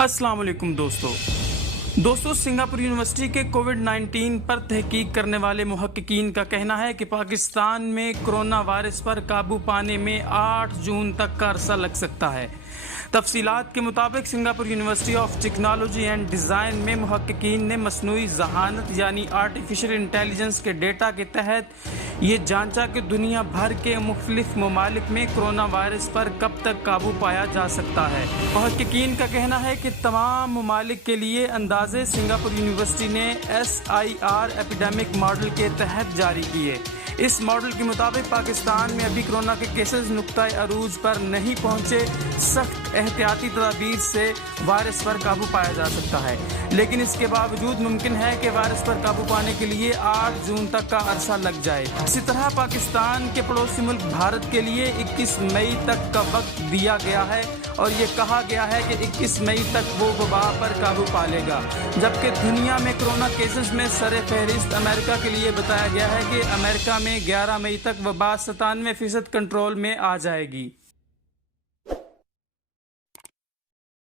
अस्सलाम वालेकुम दोस्तों सिंगापुर यूनिवर्सिटी के कोविड-19 पर तहकीक करने वाले मुहक्किकीन का कहना है कि पाकिस्तान में कोरोना वायरस पर काबू पाने में 8 जून तक का अरसा लग सकता है। तफसीलात के मुताबिक Singapore university of technology and design में मुहक्किकीन ने मसनूई ज़हानत यानी आर्टिफिशियल इंटेलिजेंस के डेटा के तहत ये जांचा कि दुनिया भर के मुख्तलिफ ममालिक में कोरोना वायरस पर कब तक काबू पाया जा सकता है। मुहक्किकीन का कहना है कि तमाम ममालिक के लिए अंदाजे सिंगापुर यूनिवर्सिटी ने SIR एपिडेमिक मॉडल के तहत जारी किए। इस मॉडल के मुताबिक पाकिस्तान में अभी कोरोना के केसेस नुक्ताए अरूज पर नहीं पहुंचे। सख्त एहतियाती तदाबीर से वायरस पर काबू पाया जा सकता है, लेकिन इसके बावजूद मुमकिन है कि वायरस पर काबू पाने के लिए 8 जून तक का अरसा लग जाए। इसी तरह पाकिस्तान के पड़ोसी मुल्क भारत के लिए 21 मई तक का वक्त दिया गया है और ये कहा गया है कि 21 मई तक वो वबा पर काबू पा लेगा। जबकि दुनिया में कोरोना केसेस में सरे फहरिस्त अमेरिका के लिए बताया गया है कि अमेरिका में 11 मई तक वबा 97% कंट्रोल में आ जाएगी।